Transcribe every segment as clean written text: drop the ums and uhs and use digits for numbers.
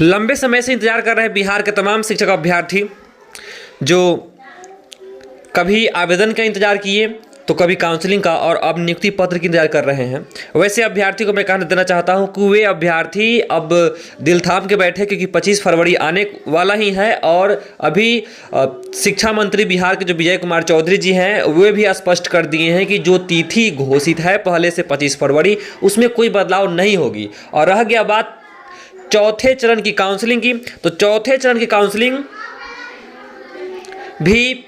लंबे समय से इंतजार कर रहे बिहार के तमाम शिक्षक अभ्यर्थी जो कभी आवेदन का इंतजार किए तो कभी काउंसलिंग का और अब नियुक्ति पत्र की इंतजार कर रहे हैं। वैसे अभ्यर्थी को मैं कहना देना चाहता हूं कि वे अभ्यर्थी अब दिल थाम के बैठे, क्योंकि 25 फरवरी आने वाला ही है और अभी शिक्षा मंत्री बिहार के जो विजय कुमार चौधरी जी हैं वे भी स्पष्ट कर दिए हैं कि जो तिथि घोषित है पहले से 25 फरवरी, उसमें कोई बदलाव नहीं होगी। और रह गया बात चौथे चरण की काउंसलिंग की, तो चौथे चरण की काउंसलिंग भी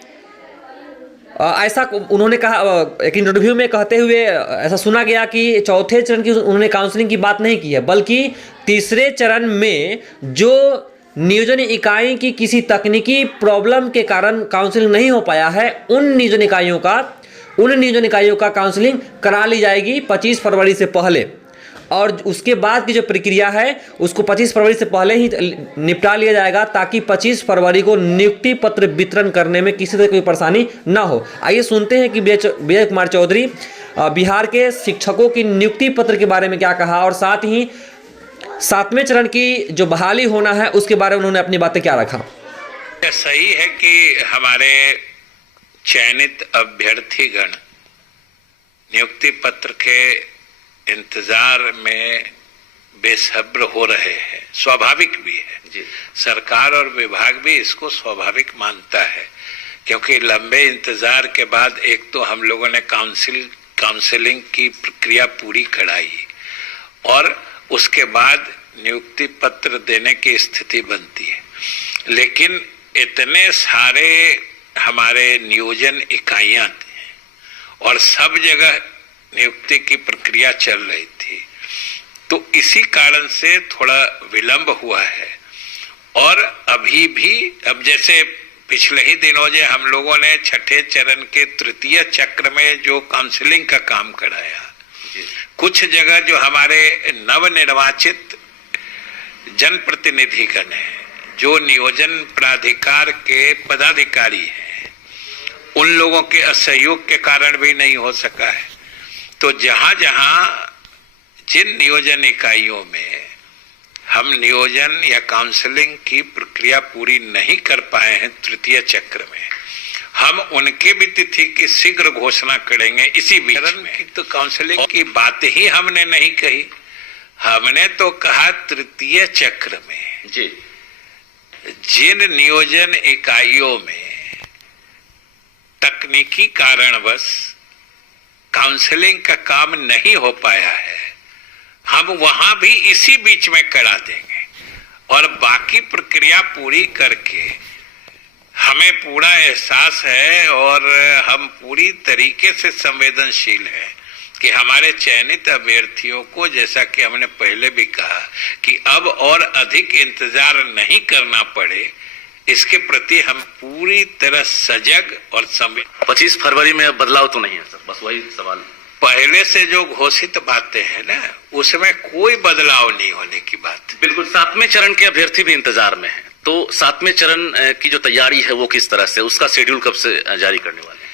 ऐसा उन्होंने कहा, एक इंटरव्यू में कहते हुए ऐसा सुना गया कि चौथे चरण की उन्होंने काउंसलिंग की बात नहीं की है, बल्कि तीसरे चरण में जो नियोजन इकाई की किसी तकनीकी प्रॉब्लम के कारण काउंसलिंग नहीं हो पाया है उन नियोजन इकाइयों का काउंसलिंग करा ली जाएगी 25 फरवरी से पहले, और उसके बाद की जो प्रक्रिया है उसको 25 फरवरी से पहले ही निपटा लिया जाएगा ताकि 25 फरवरी को नियुक्ति पत्र वितरण करने में किसी तरह कोई परेशानी ना हो। आइए सुनते हैं कि विजय कुमार चौधरी बिहार के शिक्षकों की नियुक्ति पत्र के बारे में क्या कहा और साथ ही 7वें चरण की जो बहाली होना है उसके बारे में उन्होंने अपनी बातें क्या रखा। सही है कि हमारे चयनित अभ्यर्थीगण नियुक्ति पत्र के इंतजार में बेसब्र हो रहे हैं, स्वाभाविक भी है जी। सरकार और विभाग भी इसको स्वाभाविक मानता है, क्योंकि लंबे इंतजार के बाद एक तो हम लोगों ने काउंसलिंग की प्रक्रिया पूरी कराई और उसके बाद नियुक्ति पत्र देने की स्थिति बनती है। लेकिन इतने सारे हमारे नियोजन इकाइयां थी और सब जगह नियुक्ति की प्रक्रिया चल रही थी, तो इसी कारण से थोड़ा विलंब हुआ है। और अभी भी अब जैसे पिछले ही दिनों जो हम लोगों ने छठे चरण के तृतीय चक्र में जो काउंसलिंग का काम कराया, कुछ जगह जो हमारे नवनिर्वाचित जनप्रतिनिधिगण हैं, जो नियोजन प्राधिकार के पदाधिकारी हैं, उन लोगों के असहयोग के कारण भी नहीं हो सका है। तो जहां जहां जिन नियोजन इकाइयों में हम नियोजन या काउंसलिंग की प्रक्रिया पूरी नहीं कर पाए हैं तृतीय चक्र में, हम उनके भी तिथि की शीघ्र घोषणा करेंगे। इसी बीच में तो काउंसलिंग की बात ही हमने नहीं कही, हमने तो कहा तृतीय चक्र में जी जिन नियोजन इकाइयों में तकनीकी कारणवश काउंसलिंग का काम नहीं हो पाया है, हम वहां भी इसी बीच में करा देंगे और बाकी प्रक्रिया पूरी करके हमें पूरा एहसास है और हम पूरी तरीके से संवेदनशील हैं कि हमारे चयनित अभ्यर्थियों को, जैसा कि हमने पहले भी कहा, कि अब और अधिक इंतजार नहीं करना पड़े, इसके प्रति हम पूरी तरह सजग और 25 फरवरी में बदलाव तो नहीं है सर, बस वही सवाल। पहले से जो घोषित बातें हैं ना, उसमें कोई बदलाव नहीं होने की बात। बिल्कुल। 7वें चरण के अभ्यर्थी भी इंतजार में हैं, तो 7वें चरण की जो तैयारी है वो किस तरह से, उसका शेड्यूल कब से जारी करने वाले हैं?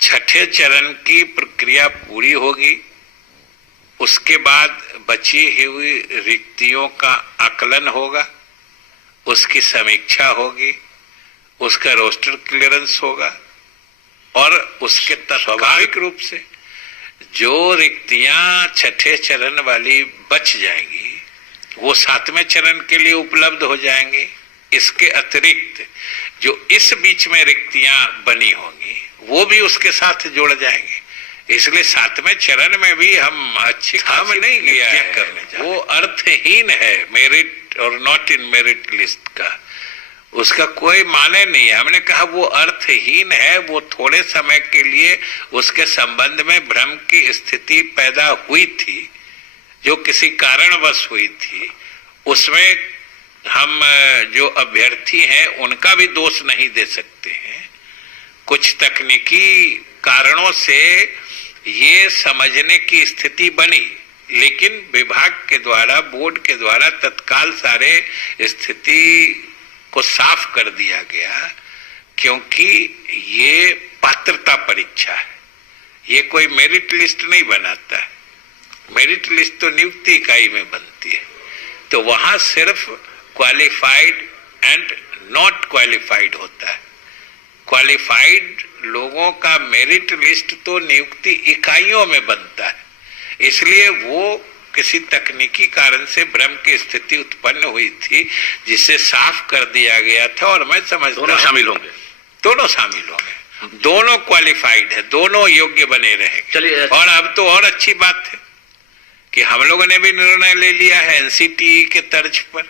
छठे चरण की प्रक्रिया पूरी होगी, उसके बाद बची हुई रिक्तियों का आकलन होगा, उसकी समीक्षा होगी, उसका रोस्टर क्लियरेंस होगा और उसके स्वाभाविक रूप से जो रिक्तियां छठे चरण वाली बच जाएंगी वो 7वें चरण के लिए उपलब्ध हो जाएंगी। इसके अतिरिक्त जो इस बीच में रिक्तियां बनी होंगी वो भी उसके साथ जुड़ जाएंगे। इसलिए 7वें चरण में भी हम अच्छी काम नहीं लिया है करने, वो अर्थहीन है मेरिट और नॉट इन मेरिट लिस्ट का, उसका कोई माने नहीं है। हमने कहा वो अर्थहीन है, वो थोड़े समय के लिए उसके संबंध में भ्रम की स्थिति पैदा हुई थी जो किसी कारणवश हुई थी, उसमें हम जो अभ्यर्थी हैं उनका भी दोष नहीं दे सकते हैं। कुछ तकनीकी कारणों से ये समझने की स्थिति बनी, लेकिन विभाग के द्वारा, बोर्ड के द्वारा तत्काल सारे स्थिति को साफ कर दिया गया, क्योंकि ये पात्रता परीक्षा है, ये कोई मेरिट लिस्ट नहीं बनाता है। मेरिट लिस्ट तो नियुक्ति इकाई में बनती है, तो वहां सिर्फ क्वालिफाइड एंड नॉट क्वालिफाइड होता है। क्वालिफाइड लोगों का मेरिट लिस्ट तो नियुक्ति इकाइयों में बनता है, इसलिए वो किसी तकनीकी कारण से भ्रम की स्थिति उत्पन्न हुई थी, जिसे साफ कर दिया गया था। और मैं समझता हूं दोनों शामिल होंगे, दोनों शामिल होंगे, दोनों क्वालिफाइड है, दोनों योग्य बने रहेंगे। चलिए, और अब तो और अच्छी बात है कि हम लोगों ने भी निर्णय ले लिया है एनसीटीई के तर्ज पर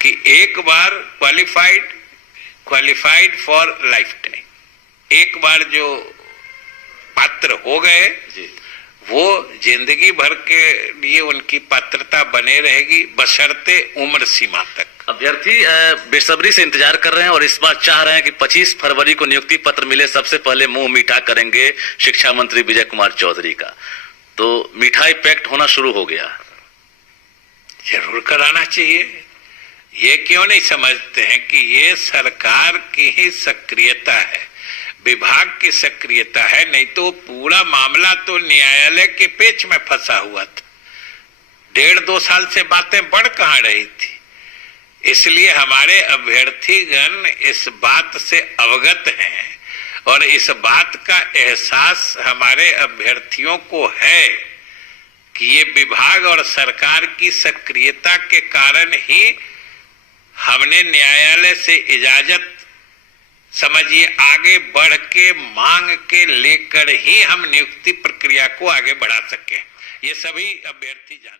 कि एक बार क्वालिफाइड फॉर लाइफ टाइम, एक बार जो पात्र हो गए वो जिंदगी भर के लिए उनकी पात्रता बने रहेगी, बशर्ते उम्र सीमा तक। अभ्यर्थी बेसब्री से इंतजार कर रहे हैं और इस बार चाह रहे हैं कि 25 फरवरी को नियुक्ति पत्र मिले, सबसे पहले मुंह मीठा करेंगे शिक्षा मंत्री विजय कुमार चौधरी का। तो मिठाई पैक्ट होना शुरू हो गया। जरूर कराना चाहिए। ये क्यों नहीं समझते हैं कि ये सरकार की ही सक्रियता है, विभाग की सक्रियता है, नहीं तो पूरा मामला तो न्यायालय के पेच में फंसा हुआ था। 1.5-2 साल से बातें बढ़ कहां रही थी। इसलिए हमारे अभ्यर्थीगण इस बात से अवगत हैं और इस बात का एहसास हमारे अभ्यर्थियों को है कि ये विभाग और सरकार की सक्रियता के कारण ही हमने न्यायालय से इजाजत समझिए आगे बढ़ के मांग के लेकर ही हम नियुक्ति प्रक्रिया को आगे बढ़ा सके। ये सभी अभ्यर्थी जानते हैं।